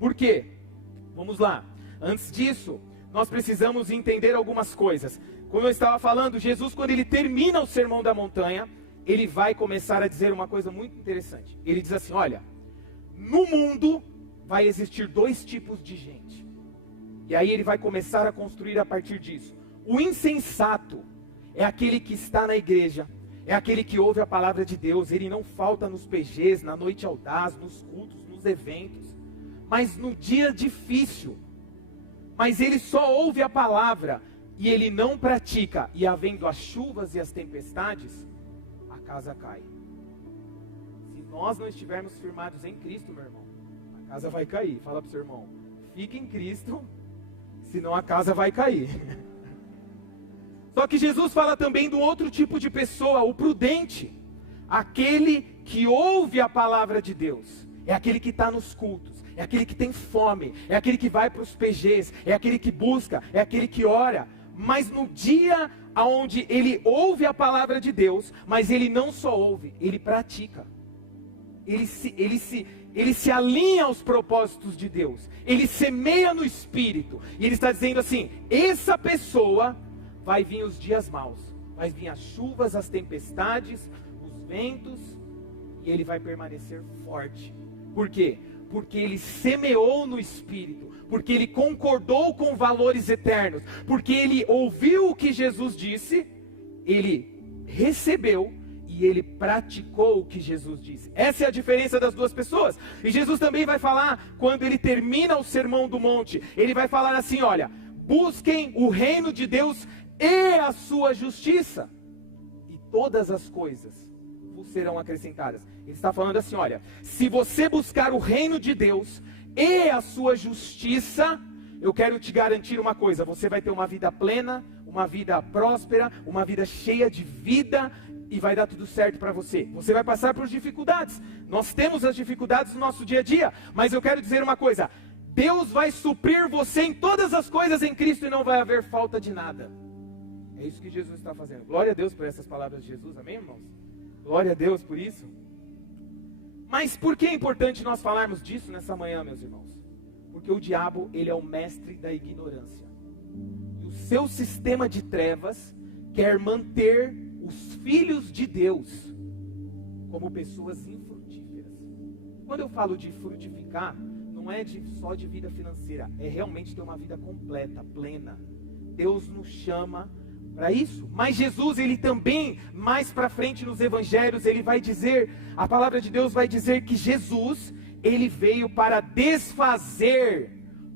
Por quê? Vamos lá. Antes disso, nós precisamos entender algumas coisas. Como eu estava falando, Jesus, quando ele termina o Sermão da Montanha, ele vai começar a dizer uma coisa muito interessante. Ele diz assim, olha, no mundo vai existir dois tipos de gente. E aí ele vai começar a construir a partir disso. O insensato é aquele que está na igreja, é aquele que ouve a palavra de Deus, ele não falta nos PGs, na noite audaz, nos cultos, nos eventos, mas no dia difícil. Mas ele só ouve a palavra e ele não pratica, e havendo as chuvas e as tempestades, a casa cai. Se nós não estivermos firmados em Cristo, meu irmão, a casa vai cair. Fala para o seu irmão, fique em Cristo, senão a casa vai cair. Só que Jesus fala também do outro tipo de pessoa, o prudente. Aquele que ouve a palavra de Deus. É aquele que está nos cultos. É aquele que tem fome. É aquele que vai para os PGs. É aquele que busca. É aquele que ora. Mas no dia onde ele ouve a palavra de Deus, mas ele não só ouve, ele pratica. Ele se alinha aos propósitos de Deus. Ele semeia no Espírito. E ele está dizendo assim, essa pessoa vai vir os dias maus. Vai vir as chuvas, as tempestades, os ventos. E ele vai permanecer forte. Por quê? Porque ele semeou no Espírito. Porque ele concordou com valores eternos. Porque ele ouviu o que Jesus disse. Ele recebeu. E ele praticou o que Jesus disse. Essa é a diferença das duas pessoas. E Jesus também vai falar, quando ele termina o Sermão do Monte, ele vai falar assim, olha, busquem o reino de Deus e a sua justiça, e todas as coisas vos serão acrescentadas. Ele está falando assim, olha, se você buscar o reino de Deus e a sua justiça, eu quero te garantir uma coisa, você vai ter uma vida plena, uma vida próspera, uma vida cheia de vida, e vai dar tudo certo para você. Você vai passar por dificuldades. Nós temos as dificuldades no nosso dia a dia. Mas eu quero dizer uma coisa. Deus vai suprir você em todas as coisas em Cristo e não vai haver falta de nada. É isso que Jesus está fazendo. Glória a Deus por essas palavras de Jesus. Amém, irmãos? Glória a Deus por isso. Mas por que é importante nós falarmos disso nessa manhã, meus irmãos? Porque o diabo, ele é o mestre da ignorância. E o seu sistema de trevas quer manter os filhos de Deus como pessoas infrutíferas. Quando eu falo de frutificar, não é só de vida financeira, é realmente ter uma vida completa, plena. Deus nos chama para isso. Mas Jesus, ele também, mais para frente nos evangelhos, ele vai dizer, a palavra de Deus vai dizer que Jesus, ele veio para desfazer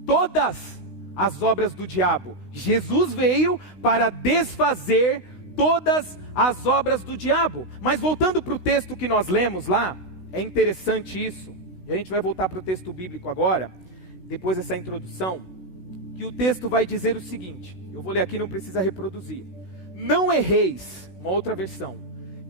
todas as obras do diabo. Jesus veio para desfazer todas as obras do diabo. Mas voltando para o texto que nós lemos lá, é interessante isso, e a gente vai voltar para o texto bíblico agora, depois dessa introdução, que o texto vai dizer o seguinte, eu vou ler aqui, não precisa reproduzir. Não erreis, uma outra versão,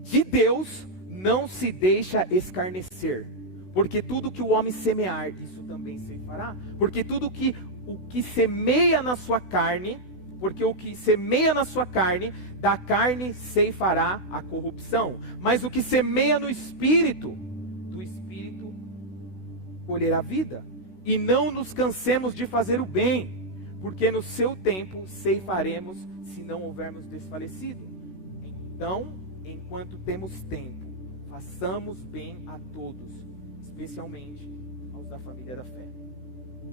de Deus não se deixa escarnecer, porque tudo que o homem semear, isso também se fará, porque tudo que o que semeia na sua carne, porque o que semeia na sua carne, da carne ceifará a corrupção. Mas o que semeia no Espírito, do Espírito colherá vida. E não nos cansemos de fazer o bem, porque no seu tempo ceifaremos, se não houvermos desfalecido. Então, enquanto temos tempo, façamos bem a todos, especialmente aos da família da fé.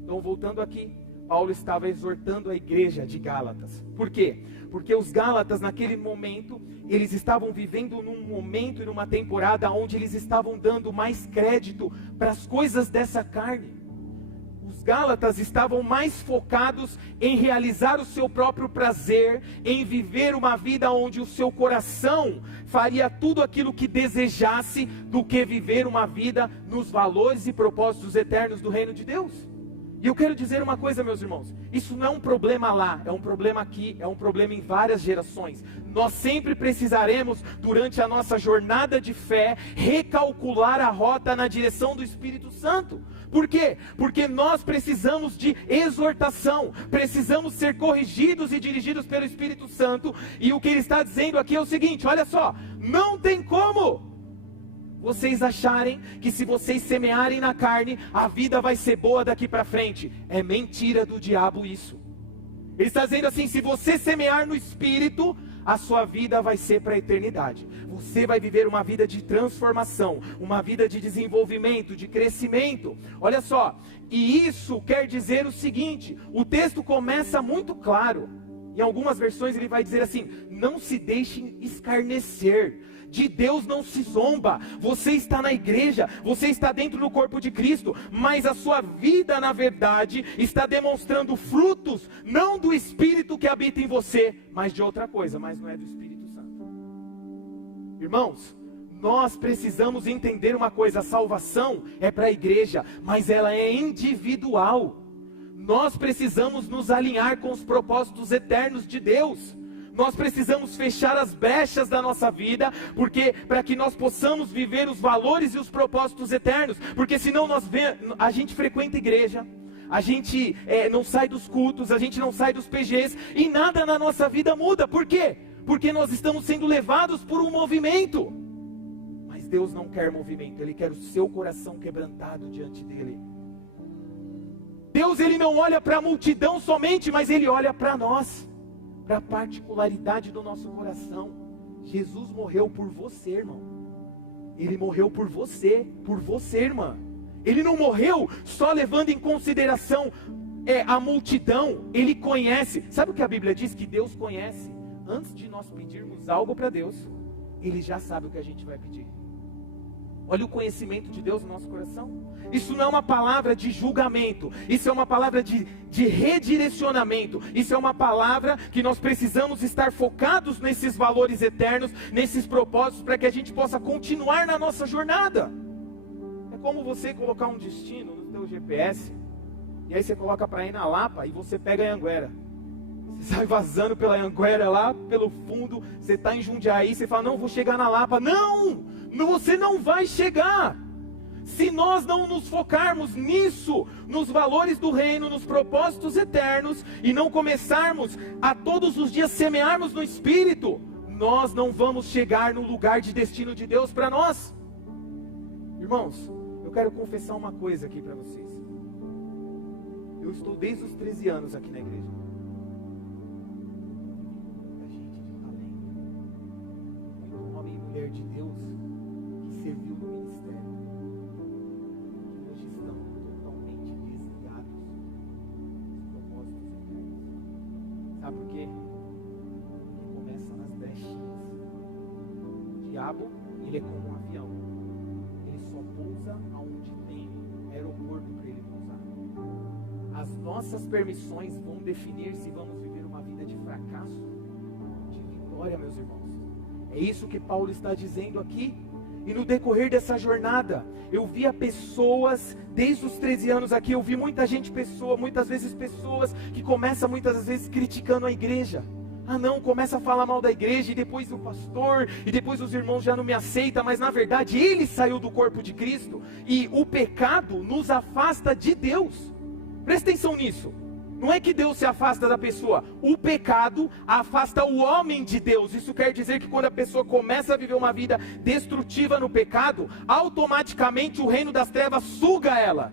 Então, voltando aqui, Paulo estava exortando a igreja de Gálatas. Por quê? Porque os Gálatas, naquele momento, eles estavam vivendo num momento e numa temporada onde eles estavam dando mais crédito para as coisas dessa carne. Os Gálatas estavam mais focados em realizar o seu próprio prazer, em viver uma vida onde o seu coração faria tudo aquilo que desejasse, do que viver uma vida nos valores e propósitos eternos do reino de Deus. E eu quero dizer uma coisa, meus irmãos, isso não é um problema lá, é um problema aqui, é um problema em várias gerações. Nós sempre precisaremos, durante a nossa jornada de fé, recalcular a rota na direção do Espírito Santo. Por quê? Porque nós precisamos de exortação, precisamos ser corrigidos e dirigidos pelo Espírito Santo. E o que ele está dizendo aqui é o seguinte, olha só, não tem como vocês acharem que se vocês semearem na carne, a vida vai ser boa daqui para frente. É mentira do diabo isso. Ele está dizendo assim: se você semear no Espírito, a sua vida vai ser para a eternidade. Você vai viver uma vida de transformação, uma vida de desenvolvimento, de crescimento. Olha só, e isso quer dizer o seguinte, o texto começa muito claro. Em algumas versões ele vai dizer assim: não se deixem escarnecer. De Deus não se zomba. Você está na igreja, você está dentro do corpo de Cristo, mas a sua vida, na verdade, está demonstrando frutos, não do Espírito que habita em você, mas de outra coisa, mas não é do Espírito Santo. Irmãos, nós precisamos entender uma coisa: a salvação é para a igreja, mas ela é individual. Nós precisamos nos alinhar com os propósitos eternos de Deus. Nós precisamos fechar as brechas da nossa vida, porque para que nós possamos viver os valores e os propósitos eternos. Porque senão a gente frequenta igreja, a gente não sai dos cultos, a gente não sai dos PGs e nada na nossa vida muda. Por quê? Porque nós estamos sendo levados por um movimento. Mas Deus não quer movimento, Ele quer o seu coração quebrantado diante dEle. Deus, Ele não olha para a multidão somente, mas Ele olha para nós, para a particularidade do nosso coração. Jesus morreu por você, irmão. Ele morreu por você, irmã. Ele não morreu só levando em consideração a multidão. Ele conhece. Sabe o que a Bíblia diz? Que Deus conhece. Antes de nós pedirmos algo para Deus, Ele já sabe o que a gente vai pedir. Olha o conhecimento de Deus no nosso coração. Isso não é uma palavra de julgamento. Isso é uma palavra de redirecionamento. Isso é uma palavra que nós precisamos estar focados nesses valores eternos, nesses propósitos, para que a gente possa continuar na nossa jornada. É como você colocar um destino no seu GPS, e aí você coloca para ir na Lapa e você pega a Anhanguera. Você sai vazando pela Anhanguera lá pelo fundo, você está em Jundiaí, você fala: não, vou chegar na Lapa. Não! Você não vai chegar. Se nós não nos focarmos nisso, nos valores do reino, nos propósitos eternos, e não começarmos a todos os dias semearmos no Espírito, nós não vamos chegar no lugar de destino de Deus para nós. Irmãos, eu quero confessar uma coisa aqui para vocês. Eu estou desde os 13 anos aqui na igreja. Muita gente de talento, muito homem e mulher de Deus que serviu no ministério, que hoje estão totalmente desviados dos propósitos eternos. Sabe por quê? Porque começa nas brechinhas. O diabo, ele é como um avião. Ele só pousa aonde tem aeroporto para ele pousar. As nossas permissões vão definir se vamos viver uma vida de fracasso, de vitória, meus irmãos. É isso que Paulo está dizendo aqui. E no decorrer dessa jornada, eu via pessoas, desde os 13 anos aqui, eu vi muitas vezes pessoas que começam muitas vezes criticando a igreja. Ah não, começa a falar mal da igreja, e depois o pastor, e depois os irmãos já não me aceitam, mas na verdade ele saiu do corpo de Cristo, e o pecado nos afasta de Deus. Presta atenção nisso. Não é que Deus se afasta da pessoa, o pecado afasta o homem de Deus. Isso quer dizer que quando a pessoa começa a viver uma vida destrutiva no pecado, automaticamente o reino das trevas suga ela,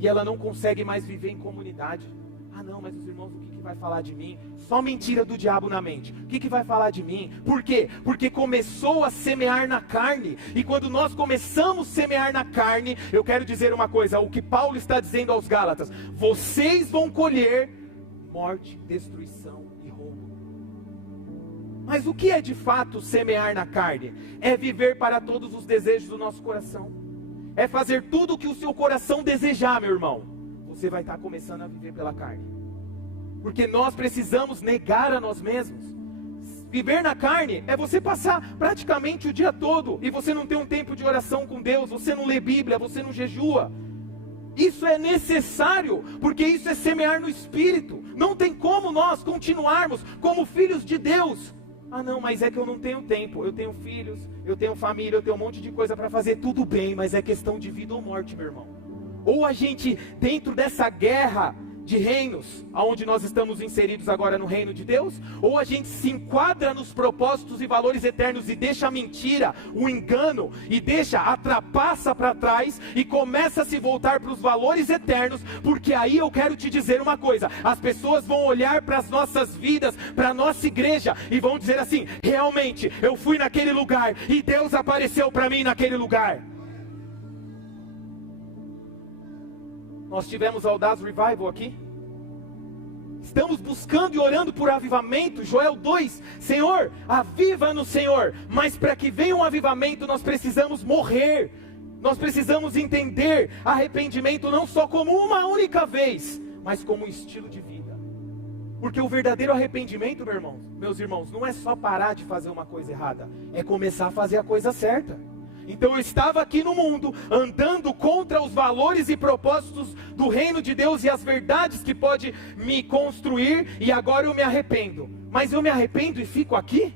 e ela não consegue mais viver em comunidade. Ah não, mas os irmãos, o que vai falar de mim? Só mentira do diabo na mente. O que vai falar de mim? Por quê? Porque começou a semear na carne. E quando nós começamos a semear na carne, eu quero dizer uma coisa, o que Paulo está dizendo aos Gálatas: vocês vão colher morte, destruição e roubo. Mas o que é de fato semear na carne? É viver para todos os desejos do nosso coração. É fazer tudo o que o seu coração desejar, meu irmão. Você vai estar começando a viver pela carne. Porque nós precisamos negar a nós mesmos. Viver na carne é você passar praticamente o dia todo e você não ter um tempo de oração com Deus, você não lê Bíblia, você não jejua. Isso é necessário, porque isso é semear no Espírito. Não tem como nós continuarmos como filhos de Deus. Ah não, mas é que eu não tenho tempo, eu tenho filhos, eu tenho família, eu tenho um monte de coisa para fazer. Tudo bem, mas é questão de vida ou morte, meu irmão. Ou a gente, dentro dessa guerra de reinos, aonde nós estamos inseridos agora no reino de Deus, ou a gente se enquadra nos propósitos e valores eternos e deixa a mentira, o engano, e atrapassa para trás e começa a se voltar para os valores eternos, porque aí eu quero te dizer uma coisa, as pessoas vão olhar para as nossas vidas, para a nossa igreja, e vão dizer assim, realmente, eu fui naquele lugar, e Deus apareceu para mim naquele lugar. Nós tivemos Audaz Revival aqui. Estamos buscando e orando por avivamento. Joel 2, Senhor, aviva-nos, Senhor. Mas para que venha um avivamento, nós precisamos morrer. Nós precisamos entender arrependimento não só como uma única vez, mas como um estilo de vida. Porque o verdadeiro arrependimento, meus irmãos, não é só parar de fazer uma coisa errada, é começar a fazer a coisa certa. Então eu estava aqui no mundo, andando contra os valores e propósitos do reino de Deus e as verdades que pode me construir, e agora eu me arrependo. Mas eu me arrependo e fico aqui?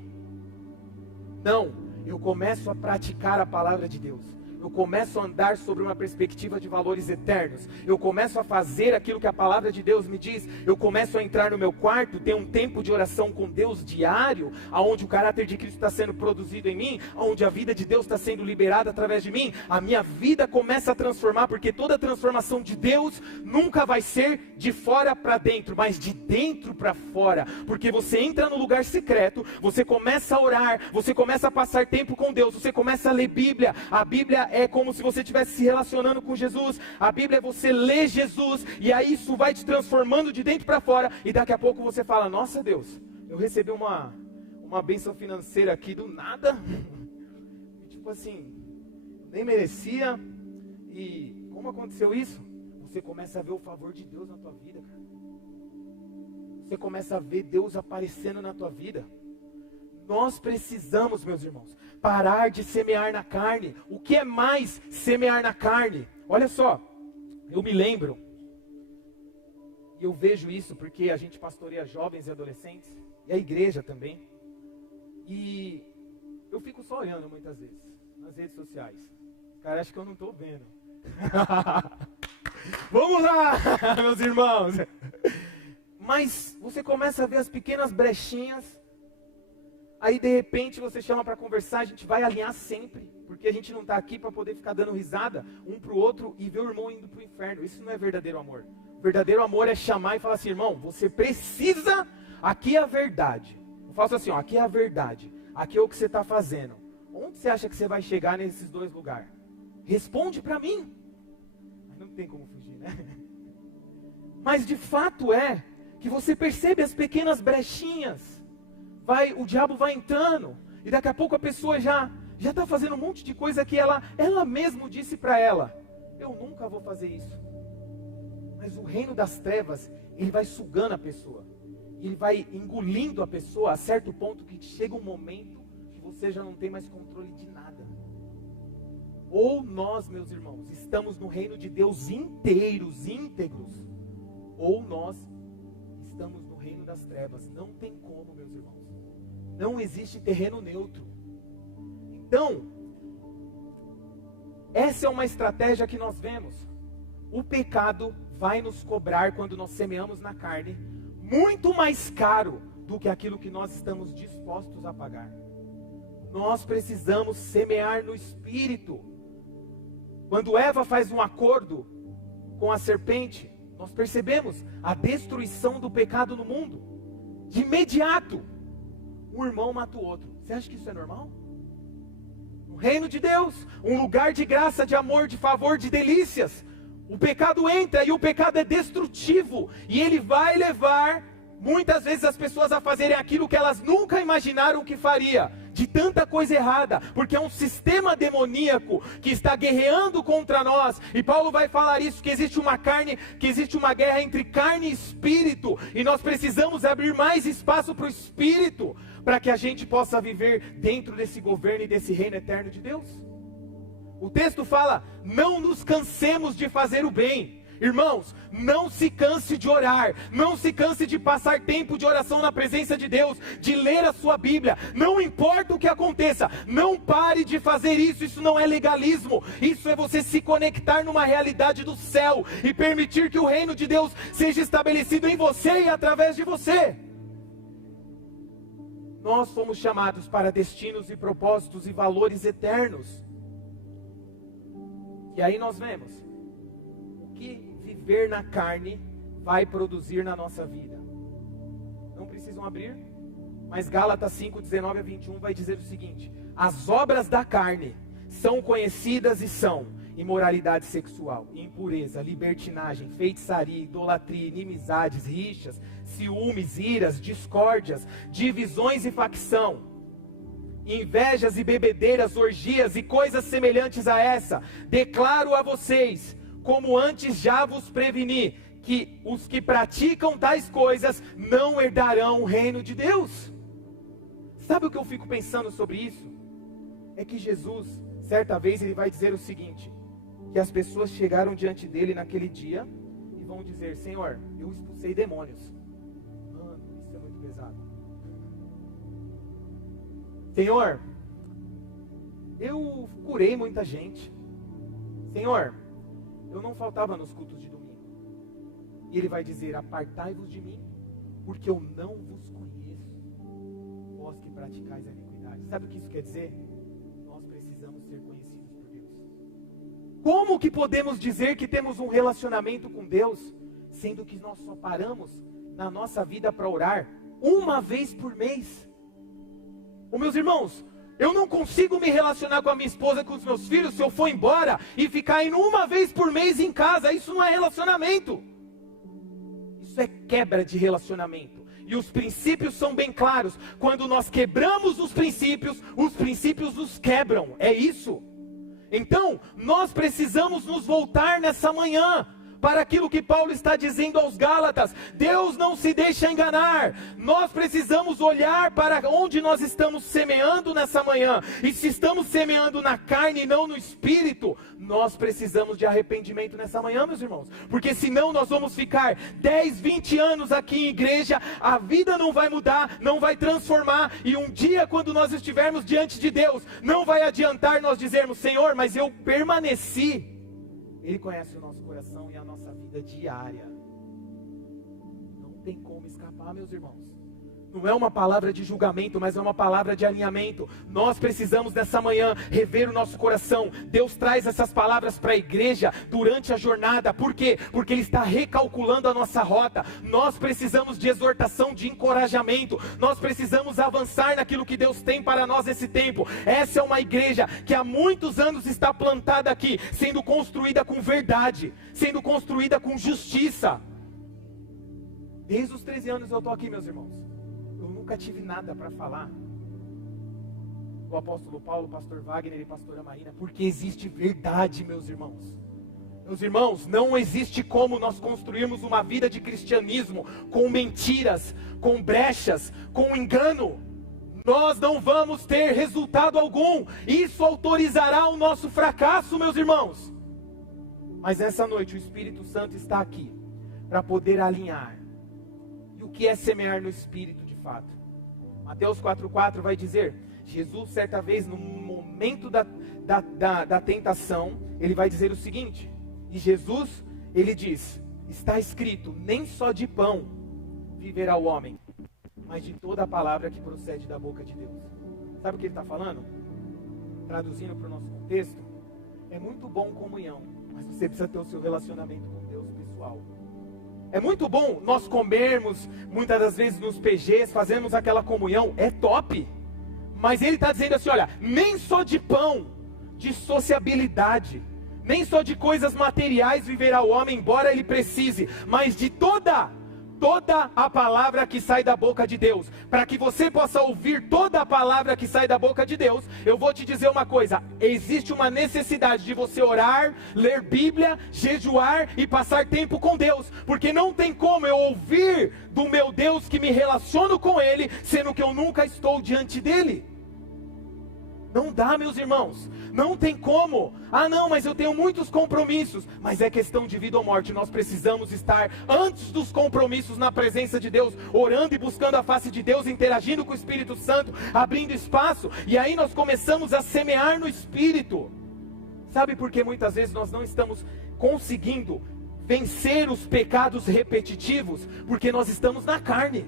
Não, eu começo a praticar a palavra de Deus. Eu começo a andar sobre uma perspectiva de valores eternos. Eu começo a fazer aquilo que a palavra de Deus me diz. Eu começo a entrar no meu quarto, ter um tempo de oração com Deus diário, onde o caráter de Cristo está sendo produzido em mim, onde a vida de Deus está sendo liberada através de mim. A minha vida começa a transformar, porque toda transformação de Deus nunca vai ser de fora para dentro, mas de dentro para fora. Porque você entra no lugar secreto, você começa a orar, você começa a passar tempo com Deus, você começa a ler Bíblia. A Bíblia é como se você estivesse se relacionando com Jesus. A Bíblia é você ler Jesus, e aí isso vai te transformando de dentro para fora, e daqui a pouco você fala, nossa Deus, eu recebi uma bênção financeira aqui do nada, tipo assim, nem merecia, e como aconteceu isso? Você começa a ver o favor de Deus na tua vida, cara. Você começa a ver Deus aparecendo na tua vida. Nós precisamos, meus irmãos, parar de semear na carne. O que é mais semear na carne? Olha só, eu me lembro, e eu vejo isso porque a gente pastoreia jovens e adolescentes, e a igreja também, e eu fico só olhando muitas vezes, nas redes sociais. Os caras acham que eu não estou vendo. Vamos lá, meus irmãos. Mas você começa a ver as pequenas brechinhas. Aí de repente você chama para conversar, a gente vai alinhar sempre, porque a gente não está aqui para poder ficar dando risada um para o outro e ver o irmão indo para o inferno. Isso não é verdadeiro amor. O verdadeiro amor é chamar e falar assim, irmão, você precisa, aqui é a verdade. Eu faço assim, ó, aqui é a verdade, aqui é o que você está fazendo. Onde você acha que você vai chegar nesses dois lugares? Responde para mim. Mas não tem como fugir, né? Mas de fato é que você percebe as pequenas brechinhas. O diabo vai entrando, e daqui a pouco a pessoa já está fazendo um monte de coisa que ela mesmo disse para ela, eu nunca vou fazer isso. Mas o reino das trevas, ele vai sugando a pessoa, ele vai engolindo a pessoa a certo ponto que chega um momento que você já não tem mais controle de nada. Ou nós, meus irmãos, estamos no reino de Deus íntegros, ou nós estamos no reino das trevas. Não tem como, meus irmãos. Não existe terreno neutro. Então, essa é uma estratégia que nós vemos. O pecado vai nos cobrar, quando nós semeamos na carne, muito mais caro do que aquilo que nós estamos dispostos a pagar. Nós precisamos semear no Espírito. Quando Eva faz um acordo com a serpente, nós percebemos a destruição do pecado no mundo. De imediato, um irmão mata o outro. Você acha que isso é normal? No reino de Deus, um lugar de graça, de amor, de favor, de delícias, o pecado entra e o pecado é destrutivo. E ele vai levar, muitas vezes, as pessoas a fazerem aquilo que elas nunca imaginaram que faria. De tanta coisa errada, porque é um sistema demoníaco que está guerreando contra nós, e Paulo vai falar isso, que existe uma guerra entre carne e espírito, e nós precisamos abrir mais espaço para o espírito, para que a gente possa viver dentro desse governo e desse reino eterno de Deus. O texto fala, não nos cansemos de fazer o bem, Irmãos, não se canse de orar, não se canse de passar tempo de oração na presença de Deus, de ler a sua Bíblia, não importa o que aconteça, não pare de fazer isso, isso não é legalismo, isso é você se conectar numa realidade do céu, e permitir que o reino de Deus seja estabelecido em você e através de você. Nós fomos chamados para destinos e propósitos e valores eternos, e aí nós vemos, o que viver na carne vai produzir na nossa vida. Não precisam abrir, mas Gálatas 5, 19 a 21 vai dizer o seguinte: as obras da carne são conhecidas e são imoralidade sexual, impureza, libertinagem, feitiçaria, idolatria, inimizades, rixas, ciúmes, iras, discórdias, divisões e facção, invejas e bebedeiras, orgias e coisas semelhantes a essa. Declaro a vocês, como antes já vos preveni, que os que praticam tais coisas não herdarão o reino de Deus. Sabe o que eu fico pensando sobre isso? É que Jesus, certa vez, ele vai dizer o seguinte, que as pessoas chegaram diante dele naquele dia e vão dizer: Senhor, eu expulsei demônios. Mano, isso é muito pesado. Senhor, eu curei muita gente. Senhor, eu não faltava nos cultos de domingo. E ele vai dizer: apartai-vos de mim, porque eu não vos conheço, vós que praticais a iniquidade. Sabe o que isso quer dizer? Nós precisamos ser conhecidos por Deus. Como que podemos dizer que temos um relacionamento com Deus, sendo que nós só paramos na nossa vida para orar uma vez por mês? Meus irmãos, eu não consigo me relacionar com a minha esposa, com os meus filhos, se eu for embora e ficar indo uma vez por mês em casa. Isso não é relacionamento. Isso é quebra de relacionamento. E os princípios são bem claros. Quando nós quebramos os princípios nos quebram. É isso. Então, nós precisamos nos voltar nessa manhã para aquilo que Paulo está dizendo aos Gálatas. Deus não se deixa enganar. Nós precisamos olhar para onde nós estamos semeando nessa manhã. E se estamos semeando na carne e não no espírito, nós precisamos de arrependimento nessa manhã, meus irmãos. Porque senão nós vamos ficar 10, 20 anos aqui em igreja, a vida não vai mudar, não vai transformar. E um dia, quando nós estivermos diante de Deus, não vai adiantar nós dizermos: Senhor, mas eu permaneci. Ele conhece o nosso coração e a nossa vida diária. Não tem como escapar, meus irmãos. Não é uma palavra de julgamento, mas é uma palavra de alinhamento. Nós precisamos nessa manhã rever o nosso coração. Deus traz essas palavras para a igreja durante a jornada. Por quê? Porque Ele está recalculando a nossa rota. Nós precisamos de exortação, de encorajamento. Nós precisamos avançar naquilo que Deus tem para nós nesse tempo. Essa é uma igreja que há muitos anos está plantada aqui, sendo construída com verdade, sendo construída com justiça. Desde os 13 anos eu estou aqui, meus irmãos. Eu nunca tive nada para falar. O apóstolo Paulo, o pastor Wagner e a pastora Marina, porque existe verdade, meus irmãos. Meus irmãos, não existe como nós construirmos uma vida de cristianismo com mentiras, com brechas, com engano. Nós não vamos ter resultado algum. Isso autorizará o nosso fracasso, meus irmãos. Mas essa noite o Espírito Santo está aqui para poder alinhar. E o que é semear no Espírito de fato? Mateus 4,4 vai dizer: Jesus, certa vez, no momento da tentação, ele vai dizer o seguinte. E Jesus, ele diz: está escrito, nem só de pão viverá o homem, mas de toda a palavra que procede da boca de Deus. Sabe o que ele está falando? Traduzindo para o nosso contexto, é muito bom comunhão, mas você precisa ter o seu relacionamento com Deus pessoal. É muito bom nós comermos, muitas das vezes nos PGs, fazemos aquela comunhão, é top. Mas ele está dizendo assim, olha, nem só de pão, de sociabilidade, nem só de coisas materiais viverá o homem, embora ele precise, mas de toda a palavra que sai da boca de Deus. Para que você possa ouvir toda a palavra que sai da boca de Deus, eu vou te dizer uma coisa: existe uma necessidade de você orar, ler Bíblia, jejuar e passar tempo com Deus, porque não tem como eu ouvir do meu Deus que me relaciono com Ele, sendo que eu nunca estou diante dEle. Não dá, meus irmãos, não tem como. Ah não, mas eu tenho muitos compromissos. Mas é questão de vida ou morte. Nós precisamos estar antes dos compromissos na presença de Deus, orando e buscando a face de Deus, interagindo com o Espírito Santo, abrindo espaço. E aí nós começamos a semear no Espírito. Sabe por que muitas vezes nós não estamos conseguindo vencer os pecados repetitivos? Porque nós estamos na carne.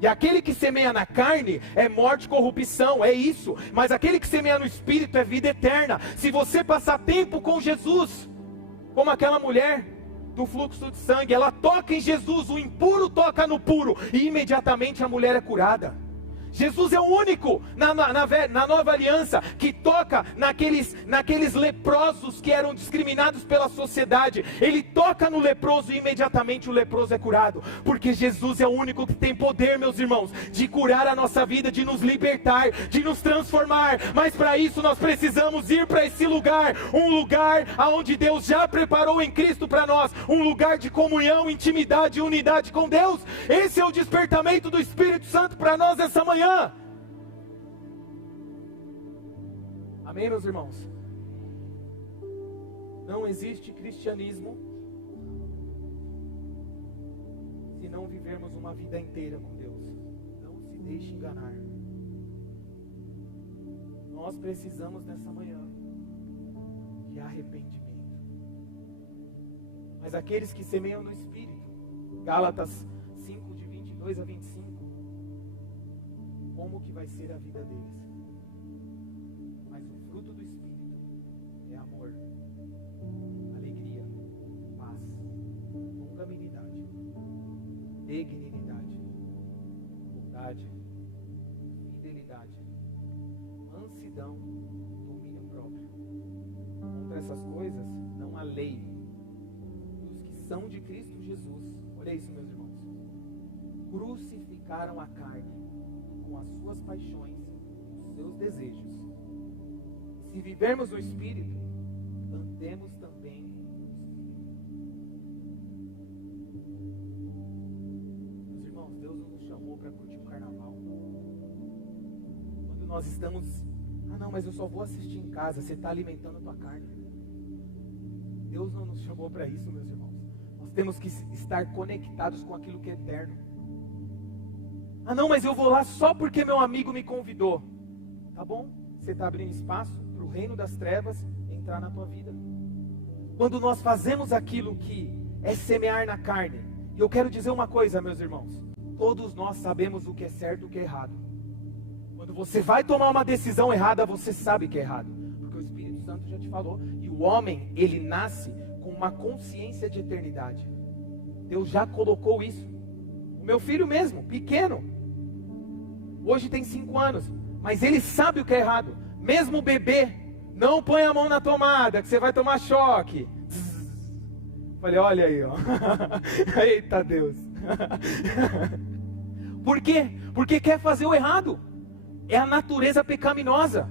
E aquele que semeia na carne é morte, corrupção, é isso. Mas aquele que semeia no Espírito é vida eterna. Se você passar tempo com Jesus, como aquela mulher do fluxo de sangue, ela toca em Jesus, o impuro toca no puro, e imediatamente a mulher é curada. Jesus é o único na nova aliança que toca naqueles leprosos que eram discriminados pela sociedade. Ele toca no leproso e imediatamente o leproso é curado. Porque Jesus é o único que tem poder, meus irmãos, de curar a nossa vida, de nos libertar, de nos transformar. Mas para isso nós precisamos ir para esse lugar, um lugar onde Deus já preparou em Cristo para nós, um lugar de comunhão, intimidade e unidade com Deus. Esse é o despertamento do Espírito Santo para nós essa manhã. Amém, meus irmãos? Não existe cristianismo se não vivermos uma vida inteira com Deus. Não se deixe enganar. Nós precisamos nessa manhã de arrependimento. Mas aqueles que semeiam no Espírito, Gálatas 5, de 22 a 25, como que vai ser a vida deles? Mas o fruto do Espírito é amor, alegria, paz, longanimidade, benignidade, bondade, fidelidade, mansidão, domínio próprio. Contra essas coisas não há lei. Os que são de Cristo Jesus, olha isso, meus irmãos, crucificaram a carne com as suas paixões, os seus desejos. Se vivermos no Espírito, andemos também no Espírito. Meus irmãos, Deus nos chamou para curtir o carnaval. Quando nós estamos, não, mas eu só vou assistir em casa, você está alimentando a tua carne. Deus não nos chamou para isso, meus irmãos. Nós temos que estar conectados com aquilo que é eterno. Não, mas eu vou lá só porque meu amigo me convidou. Tá bom? Você está abrindo espaço para o reino das trevas entrar na tua vida. Quando nós fazemos aquilo que é semear na carne, e eu quero dizer uma coisa, meus irmãos, todos nós sabemos o que é certo e o que é errado. Quando você vai tomar uma decisão errada, você sabe que é errado, porque o Espírito Santo já te falou. E o homem, ele nasce com uma consciência de eternidade. Deus já colocou isso. O meu filho mesmo, pequeno, hoje tem 5 anos, mas ele sabe o que é errado. Mesmo o bebê, não põe a mão na tomada, que você vai tomar choque. Falei, olha aí, ó. Eita Deus. Por quê? Porque quer fazer o errado. É a natureza pecaminosa.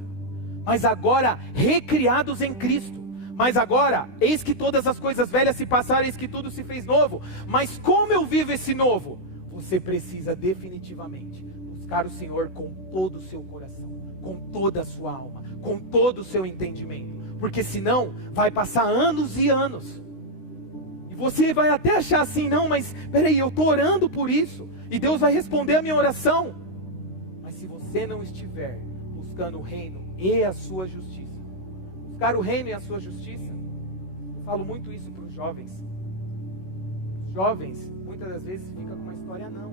Mas agora, recriados em Cristo. Mas agora, eis que todas as coisas velhas se passaram, eis que tudo se fez novo. Mas como eu vivo esse novo? Você precisa definitivamente buscar o Senhor com todo o seu coração, com toda a sua alma, com todo o seu entendimento. Porque senão, vai passar anos e anos. E você vai até achar assim, não, mas peraí, eu estou orando por isso, e Deus vai responder a minha oração. Mas se você não estiver buscando o reino e a sua justiça, buscar o reino e a sua justiça, eu falo muito isso para os jovens. Os jovens, muitas das vezes, ficam com uma história não.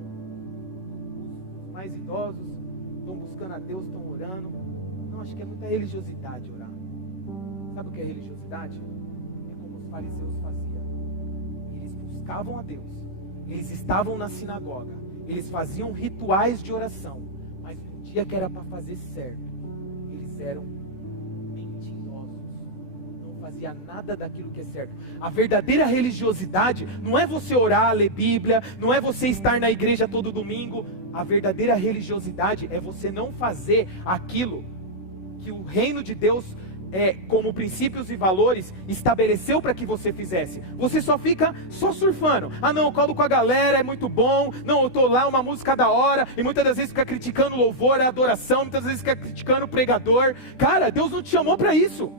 Os mais idosos estão buscando a Deus, estão orando. Não, acho que é muita religiosidade orar. Sabe o que é religiosidade? É como os fariseus faziam. Eles buscavam a Deus, eles estavam na sinagoga, eles faziam rituais de oração, mas no dia que era para fazer certo, eles eram mentirosos, não fazia nada daquilo que é certo. A verdadeira religiosidade não é você orar, ler Bíblia, não é você estar na igreja todo domingo. A verdadeira religiosidade é você não fazer aquilo que o reino de Deus como princípios e valores, estabeleceu para que você fizesse. Você só fica surfando. Ah não, eu colo com a galera, é muito bom. Não, eu estou lá, uma música da hora. E muitas das vezes fica criticando o louvor, a adoração. Muitas vezes fica criticando o pregador. Cara, Deus não te chamou para isso.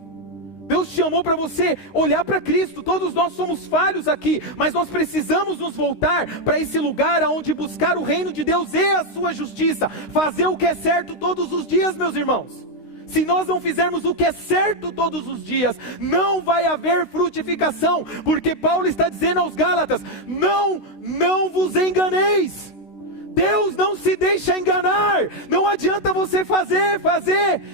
Deus te chamou para você olhar para Cristo. Todos nós somos falhos aqui, mas nós precisamos nos voltar para esse lugar onde buscar o reino de Deus e a sua justiça. Fazer o que é certo todos os dias, meus irmãos. Se nós não fizermos o que é certo todos os dias, não vai haver frutificação, porque Paulo está dizendo aos Gálatas: não vos enganeis. Deus não se deixa enganar. Não adianta você fazer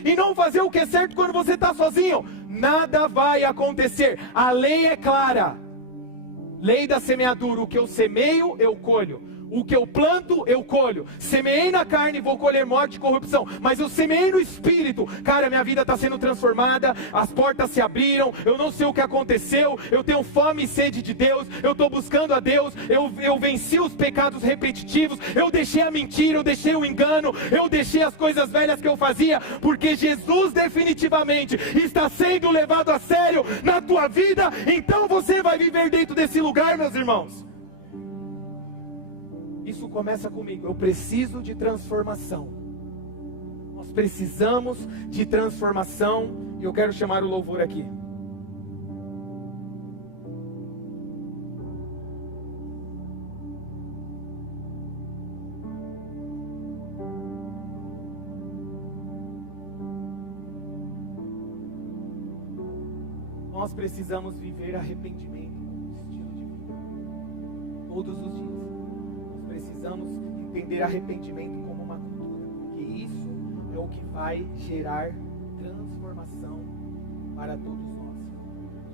e não fazer o que é certo quando você está sozinho. Nada vai acontecer. A lei é clara. Lei da semeadura: o que eu semeio, eu colho. O que eu planto, eu colho. Semeei na carne, vou colher morte e corrupção. Mas eu semeei no Espírito. Cara, minha vida está sendo transformada. As portas se abriram. Eu não sei o que aconteceu. Eu tenho fome e sede de Deus. Eu estou buscando a Deus. Eu venci os pecados repetitivos. Eu deixei a mentira, eu deixei o engano. Eu deixei as coisas velhas que eu fazia. Porque Jesus definitivamente está sendo levado a sério na tua vida. Então você vai viver dentro desse lugar, meus irmãos. Isso começa comigo. Eu preciso de transformação. Nós precisamos de transformação. E eu quero chamar o louvor aqui. Nós precisamos viver arrependimento como estilo de vida. Todos os dias. Precisamos entender arrependimento como uma cultura, porque isso é o que vai gerar transformação para todos nós.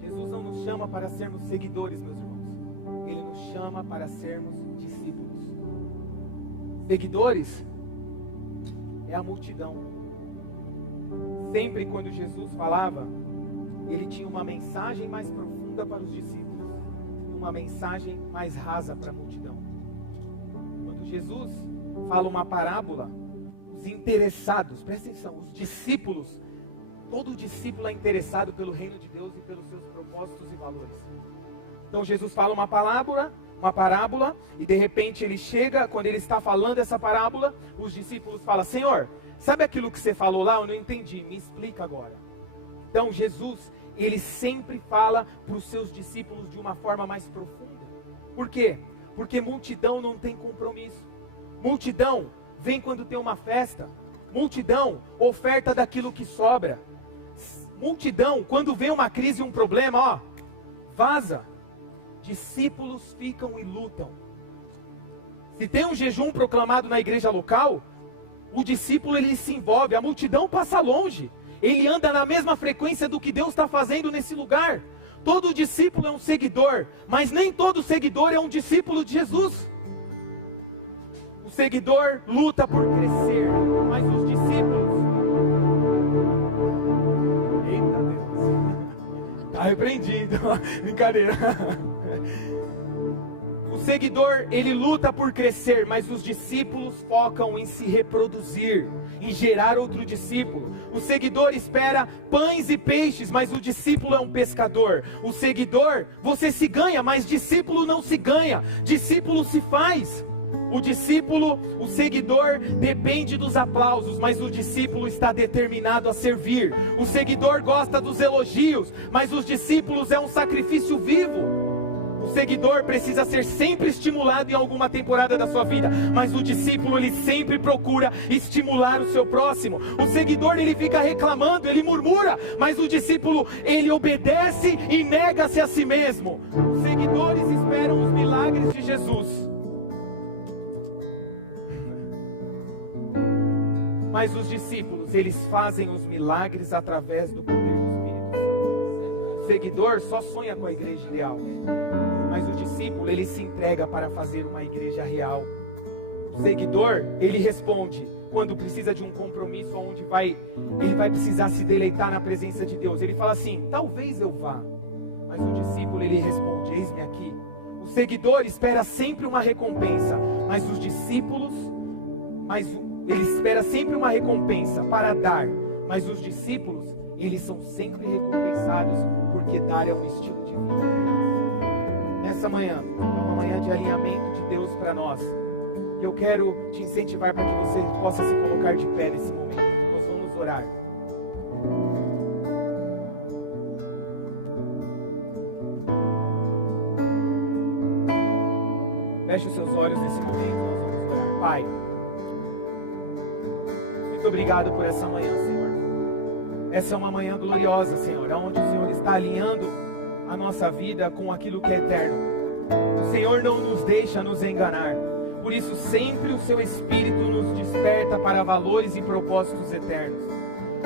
Jesus não nos chama para sermos seguidores, meus irmãos. Ele nos chama para sermos discípulos. Seguidores é a multidão. Sempre quando Jesus falava, ele tinha uma mensagem mais profunda para os discípulos e uma mensagem mais rasa para a multidão. Jesus fala uma parábola, os interessados, presta atenção, os discípulos, todo discípulo é interessado pelo reino de Deus e pelos seus propósitos e valores. Então Jesus fala uma parábola, e de repente ele chega, quando ele está falando essa parábola, os discípulos falam: Senhor, sabe aquilo que você falou lá? Eu não entendi, me explica agora. Então Jesus, ele sempre fala para os seus discípulos de uma forma mais profunda. Por quê? Porque multidão não tem compromisso. Multidão vem quando tem uma festa. Multidão oferta daquilo que sobra. Multidão, quando vem uma crise, um problema, vaza. Discípulos ficam e lutam. Se tem um jejum proclamado na igreja local, o discípulo ele se envolve. A multidão passa longe. Ele anda na mesma frequência do que Deus está fazendo nesse lugar. Todo discípulo é um seguidor, mas nem todo seguidor é um discípulo de Jesus. O seguidor luta por crescer, mas os discípulos... Eita Deus! Está repreendido, brincadeira. O seguidor, ele luta por crescer, mas os discípulos focam em se reproduzir, em gerar outro discípulo. O seguidor espera pães e peixes, mas o discípulo é um pescador. O seguidor, você se ganha, mas discípulo não se ganha, discípulo se faz. O discípulo, o seguidor depende dos aplausos, mas o discípulo está determinado a servir. O seguidor gosta dos elogios, mas os discípulos é um sacrifício vivo. O seguidor precisa ser sempre estimulado em alguma temporada da sua vida, mas o discípulo ele sempre procura estimular o seu próximo. O seguidor ele fica reclamando, ele murmura, mas o discípulo ele obedece e nega-se a si mesmo. Os seguidores esperam os milagres de Jesus, mas os discípulos eles fazem os milagres através do poder do Espírito. O seguidor só sonha com a igreja ideal, mas o discípulo, ele se entrega para fazer uma igreja real. O seguidor, ele responde quando precisa de um compromisso onde ele vai precisar se deleitar na presença de Deus. Ele fala assim: talvez eu vá. Mas o discípulo, ele responde: eis-me aqui. O seguidor espera sempre uma recompensa, mas os discípulos, ele espera sempre uma recompensa para dar. Mas os discípulos, eles são sempre recompensados, porque dar é um estilo de vida. Nessa manhã, é uma manhã de alinhamento de Deus para nós. E eu quero te incentivar para que você possa se colocar de pé nesse momento. Nós vamos orar. Feche os seus olhos nesse momento, nós vamos orar. Pai, muito obrigado por essa manhã, Senhor. Essa é uma manhã gloriosa, Senhor, onde o Senhor está alinhando a nossa vida com aquilo que é eterno. O Senhor não nos deixa nos enganar. Por isso, sempre o Seu Espírito nos desperta para valores e propósitos eternos.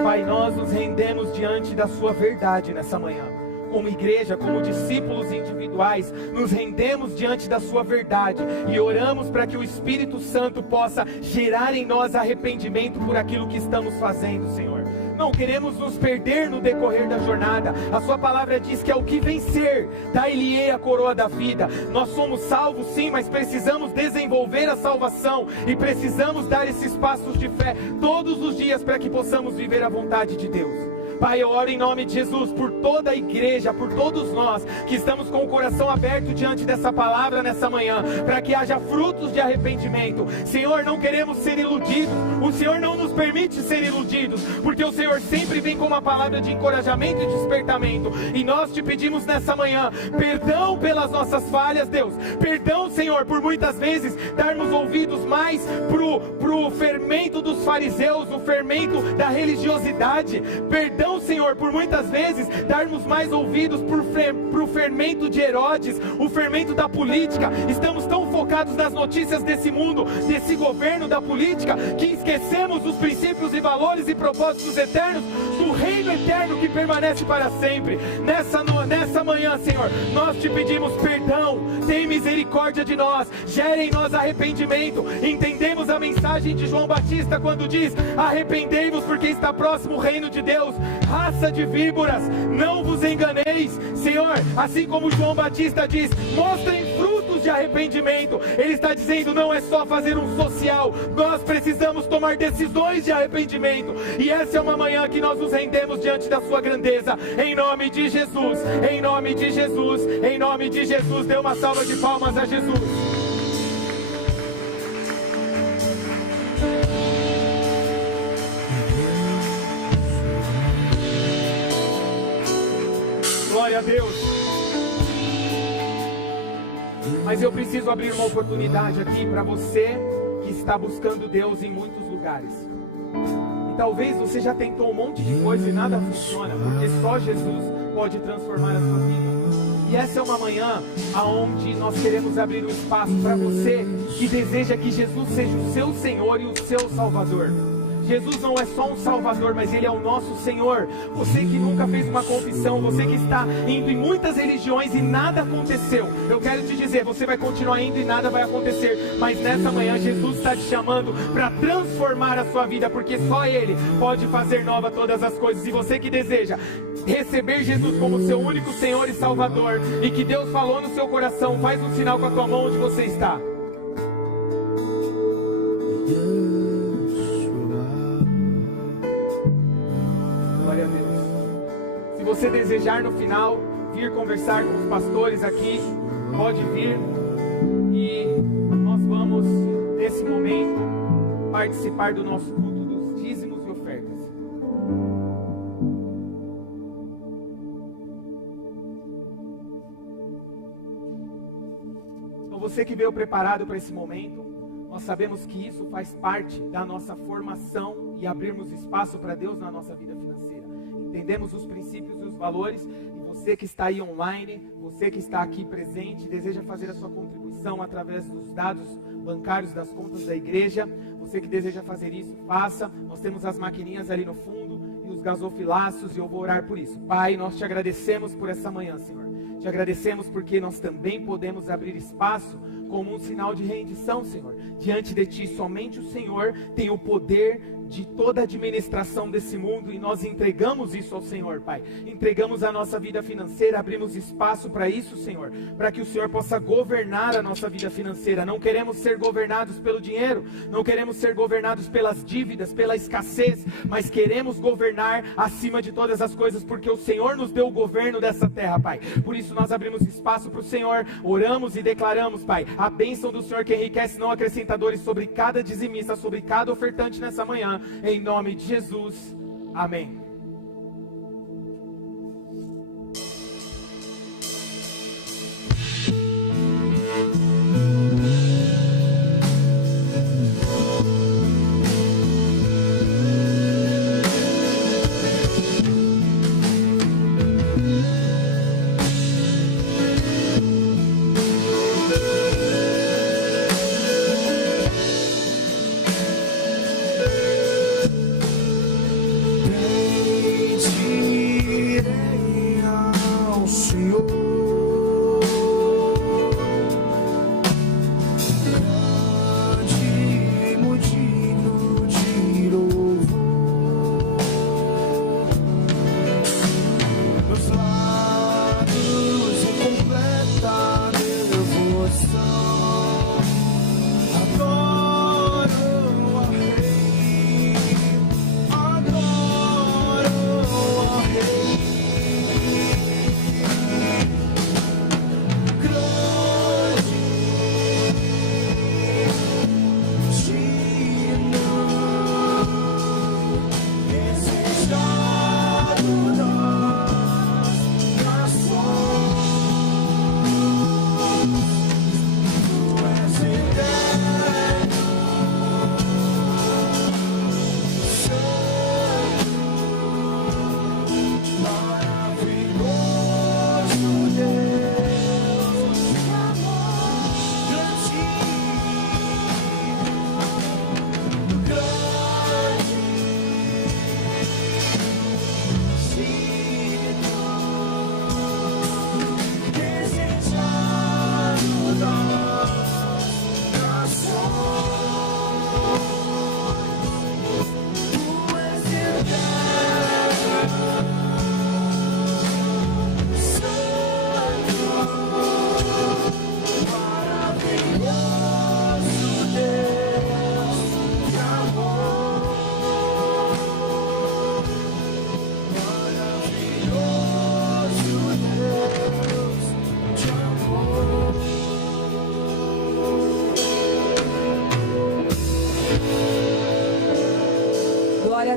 Pai, nós nos rendemos diante da Sua verdade nessa manhã. Como igreja, como discípulos individuais, nos rendemos diante da Sua verdade e oramos para que o Espírito Santo possa gerar em nós arrependimento por aquilo que estamos fazendo, Senhor. Não queremos nos perder no decorrer da jornada. A Sua palavra diz que é o que vencer, dá-lhe a coroa da vida. Nós somos salvos sim, mas precisamos desenvolver a salvação e precisamos dar esses passos de fé todos os dias para que possamos viver a vontade de Deus. Pai, eu oro em nome de Jesus por toda a igreja, por todos nós que estamos com o coração aberto diante dessa palavra nessa manhã, para que haja frutos de arrependimento. Senhor, não queremos ser iludidos, o Senhor não nos permite ser iludidos, porque o Senhor sempre vem com uma palavra de encorajamento e despertamento, e nós te pedimos nessa manhã, perdão pelas nossas falhas, Deus, perdão, Senhor, por muitas vezes darmos ouvidos mais pro fermento dos fariseus, o fermento da religiosidade, perdão, Senhor, por muitas vezes darmos mais ouvidos pro fermento de Herodes, o fermento da política. Estamos tão focados nas notícias desse mundo, desse governo, da política, que esquecemos os princípios e valores e propósitos eternos do reino eterno que permanece para sempre. Nessa manhã, Senhor, nós te pedimos perdão, tem misericórdia de nós, gera em nós arrependimento. Entendemos a mensagem de João Batista quando diz: arrependei-vos porque está próximo o reino de Deus. Raça de víboras, não vos enganeis, Senhor, assim como João Batista diz, mostrem frutos de arrependimento. Ele está dizendo, não é só fazer um social, nós precisamos tomar decisões de arrependimento, e essa é uma manhã que nós nos rendemos diante da sua grandeza, em nome de Jesus, em nome de Jesus, em nome de Jesus. Dê uma salva de palmas a Jesus. Glória a Deus. Mas eu preciso abrir uma oportunidade aqui para você que está buscando Deus em muitos lugares. E talvez você já tentou um monte de coisa e nada funciona, porque só Jesus pode transformar a sua vida. E essa é uma manhã onde nós queremos abrir um espaço para você que deseja que Jesus seja o seu Senhor e o seu Salvador. Jesus não é só um Salvador, mas Ele é o nosso Senhor. Você que nunca fez uma confissão, você que está indo em muitas religiões e nada aconteceu, eu quero te dizer, você vai continuar indo e nada vai acontecer. Mas nessa manhã Jesus está te chamando para transformar a sua vida, porque só Ele pode fazer nova todas as coisas. E você que deseja receber Jesus como seu único Senhor e Salvador, e que Deus falou no seu coração, faz um sinal com a tua mão onde você está. Glória a Deus. Se você desejar no final vir conversar com os pastores aqui, pode vir, e nós vamos nesse momento participar do nosso culto dos dízimos e ofertas. Então você que veio preparado para esse momento, nós sabemos que isso faz parte da nossa formação e abrirmos espaço para Deus na nossa vida financeira. Entendemos os princípios e os valores, e você que está aí online, você que está aqui presente, deseja fazer a sua contribuição através dos dados bancários das contas da igreja, você que deseja fazer isso, faça. Nós temos as maquininhas ali no fundo e os gasofilaços, e eu vou orar por isso. Pai, nós te agradecemos por essa manhã, Senhor. Te agradecemos porque nós também podemos abrir espaço como um sinal de rendição, Senhor. Diante de Ti, somente o Senhor tem o poder de toda a administração desse mundo e nós entregamos isso ao Senhor, Pai. Entregamos a nossa vida financeira, abrimos espaço para isso, Senhor, para que o Senhor possa governar a nossa vida financeira. Não queremos ser governados pelo dinheiro, não queremos ser governados pelas dívidas, pela escassez, mas queremos governar acima de todas as coisas, porque o Senhor nos deu o governo dessa terra, Pai. Por isso nós abrimos espaço para o Senhor, oramos e declaramos, Pai, a bênção do Senhor que enriquece, não acrescentadores, sobre cada dizimista, sobre cada ofertante nessa manhã, em nome de Jesus, amém.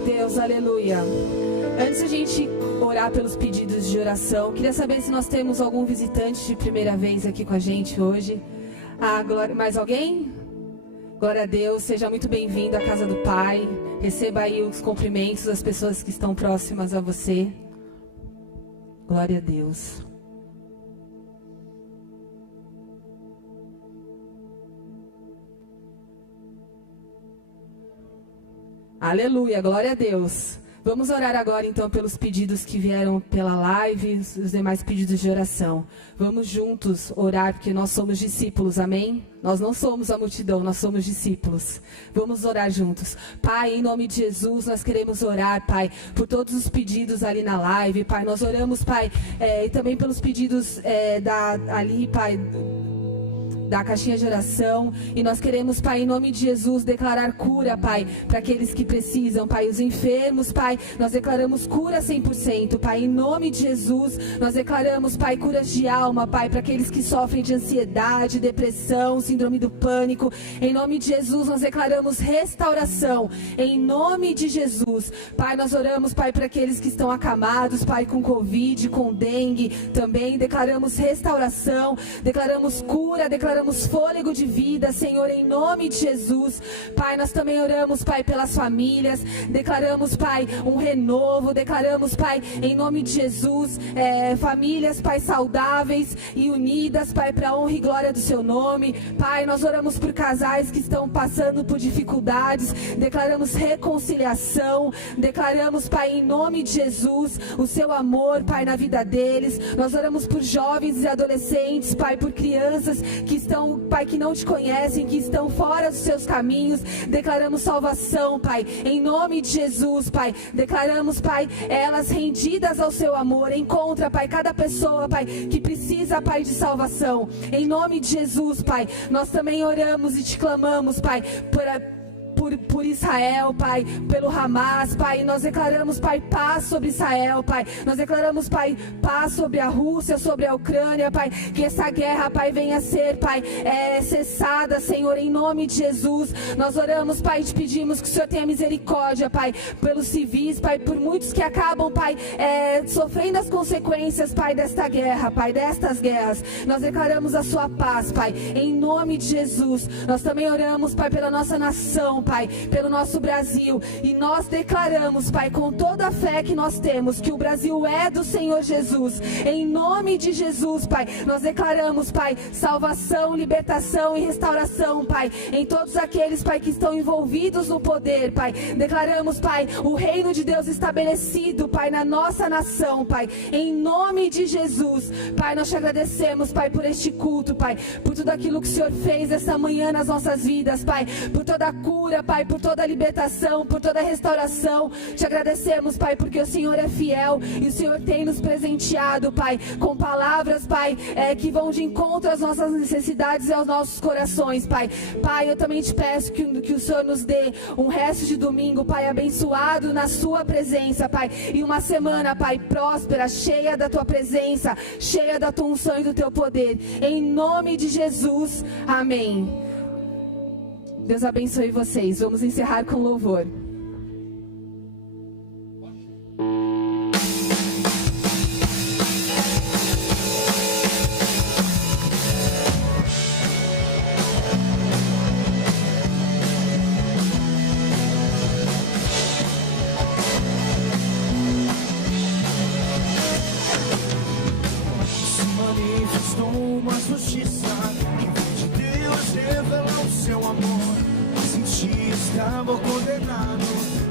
Deus, aleluia. Antes de a gente orar pelos pedidos de oração, queria saber se nós temos algum visitante de primeira vez aqui com a gente hoje. Glória, mais alguém? Glória a Deus, seja muito bem-vindo à casa do Pai. Receba aí os cumprimentos das pessoas que estão próximas a você. Glória a Deus. Aleluia, glória a Deus. Vamos orar agora então pelos pedidos que vieram pela live, os demais pedidos de oração. Vamos juntos orar, porque nós somos discípulos, amém? Nós não somos a multidão, nós somos discípulos. Vamos orar juntos. Pai, em nome de Jesus, nós queremos orar, Pai, por todos os pedidos ali na live, Pai. Nós oramos, Pai, e também pelos pedidos ali, Pai, da caixinha de oração, e nós queremos, Pai, em nome de Jesus, declarar cura, Pai, para aqueles que precisam, Pai, os enfermos, Pai, nós declaramos cura 100%, Pai, em nome de Jesus, nós declaramos, Pai, curas de alma, Pai, para aqueles que sofrem de ansiedade, depressão, síndrome do pânico, em nome de Jesus, nós declaramos restauração, em nome de Jesus, Pai, nós oramos, Pai, para aqueles que estão acamados, Pai, com Covid, com dengue, também declaramos restauração, declaramos cura, declaramos fôlego de vida, Senhor, em nome de Jesus. Pai, nós também oramos, Pai, pelas famílias, declaramos, Pai, um renovo, declaramos, Pai, em nome de Jesus, famílias, Pai, saudáveis e unidas, Pai, para a honra e glória do Seu nome. Pai, nós oramos por casais que estão passando por dificuldades, declaramos reconciliação, declaramos, Pai, em nome de Jesus, o Seu amor, Pai, na vida deles. Nós oramos por jovens e adolescentes, Pai, por crianças que estão estão, Pai, que não te conhecem, que estão fora dos seus caminhos. Declaramos salvação, Pai, em nome de Jesus, Pai. Declaramos, Pai, elas rendidas ao seu amor. Encontra, Pai, cada pessoa, Pai, que precisa, Pai, de salvação. Em nome de Jesus, Pai, nós também oramos e te clamamos, Pai, por Israel, Pai, pelo Hamas, Pai. Nós declaramos, Pai, paz sobre Israel, Pai. Nós declaramos, Pai, paz sobre a Rússia, sobre a Ucrânia, Pai. Que essa guerra, Pai, venha a ser, Pai, cessada, Senhor, em nome de Jesus. Nós oramos, Pai, e te pedimos que o Senhor tenha misericórdia, Pai, pelos civis, Pai, por muitos que acabam, Pai, sofrendo as consequências, Pai, desta guerra, Pai, destas guerras. Nós declaramos a sua paz, Pai, em nome de Jesus. Nós também oramos, Pai, pela nossa nação, Pai, pelo nosso Brasil, e nós declaramos, Pai, com toda a fé que nós temos, que o Brasil é do Senhor Jesus. Em nome de Jesus, Pai, nós declaramos, Pai, salvação, libertação e restauração, Pai, em todos aqueles, Pai, que estão envolvidos no poder, Pai. Declaramos, Pai, o reino de Deus estabelecido, Pai, na nossa nação, Pai, em nome de Jesus. Pai, nós te agradecemos, Pai, por este culto, Pai, por tudo aquilo que o Senhor fez esta manhã nas nossas vidas, Pai, por toda a cura, Pai, por toda a libertação, por toda a restauração. Te agradecemos, Pai, porque o Senhor é fiel e o Senhor tem nos presenteado, Pai, com palavras, Pai, que vão de encontro às nossas necessidades e aos nossos corações, Pai. Pai, eu também te peço que o Senhor nos dê um resto de domingo, Pai, abençoado na sua presença, Pai, e uma semana, Pai, próspera, cheia da tua presença, cheia da tua unção e do teu poder. Em nome de Jesus, amém. Deus abençoe vocês. Vamos encerrar com louvor. Se manifestou uma justiça que de Deus revela o seu amor. Estava condenado,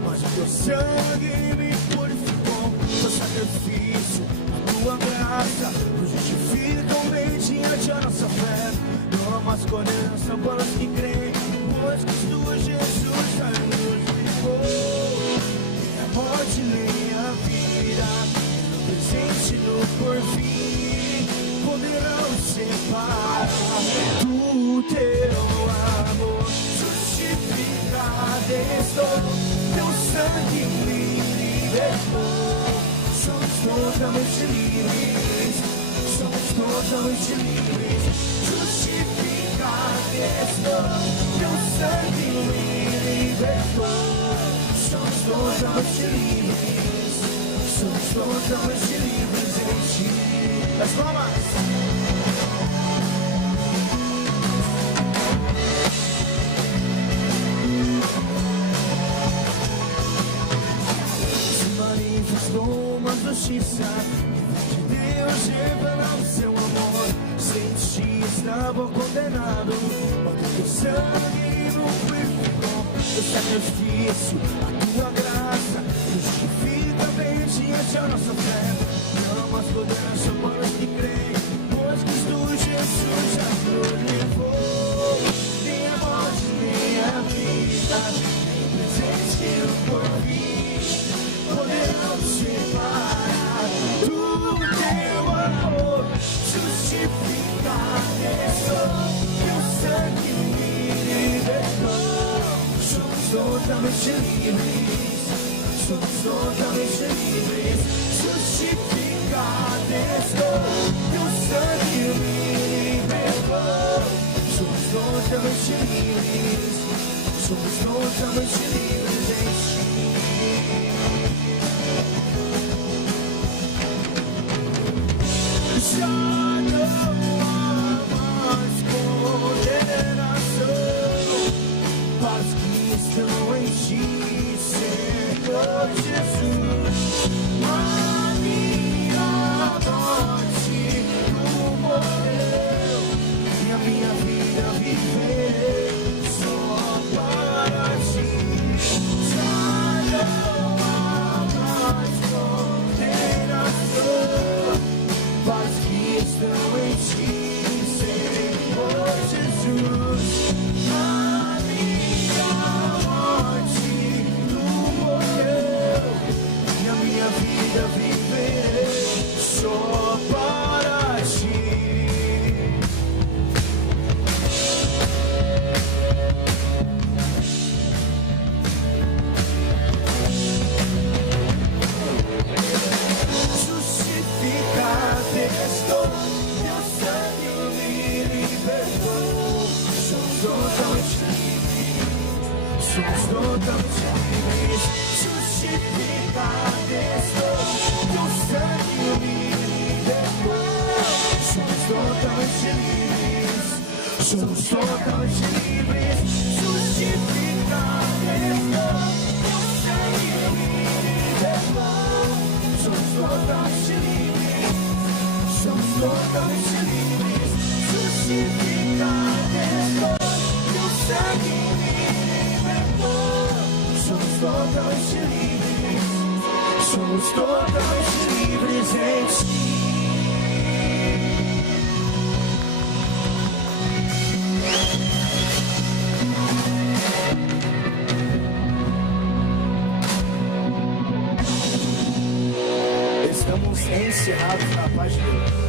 mas o teu sangue me purificou. Teu sacrifício, a tua graça nos justificam bem diante a nossa fé. Não há mais condenação para os que creem, pois Cristo Jesus já nos livrou. Nem a morte nem a vida, no presente e no porvir, poderão separar do teu amor. Estou, teu sangue me libertou. Somos totalmente livres, somos totalmente livres. Justificado estou, teu sangue me libertou. Somos totalmente livres, somos totalmente livres em ti. As palmas. Uma justiça de Deus revela o seu amor. Sem ti estava condenado, mas teu sangue no purificou. Teu sacrifício, a tua graça nos justifica bem diante a nossa fé. Não há mais condenação para os que creem, pois Cristo Jesus já nos livrou. Nem a morte, nem a vida, nem o presente e o porvir poderão separar do teu amor. Justificado estou, teu sangue me libertou. Somos totalmente livres, somos totalmente livres. Justificado estou, teu sangue me libertou. Somos totalmente livres, somos totalmente livres em ti. Já não há mais condenação para os que estão em ti, Senhor Jesus. A minha morte não morreu e a minha vida viveu só para ti. Já somos totalmente livres, justificados estou, teu sangue me libertou. Somos totalmente livres, somos totalmente livres, justificados estou, teu sangue me libertou. Somos totalmente livres, somos totalmente livres, justificados estou, teu sangue me libertou. Somos totalmente livres, somos totalmente livres em ti. Estamos encerrados na paz de Deus.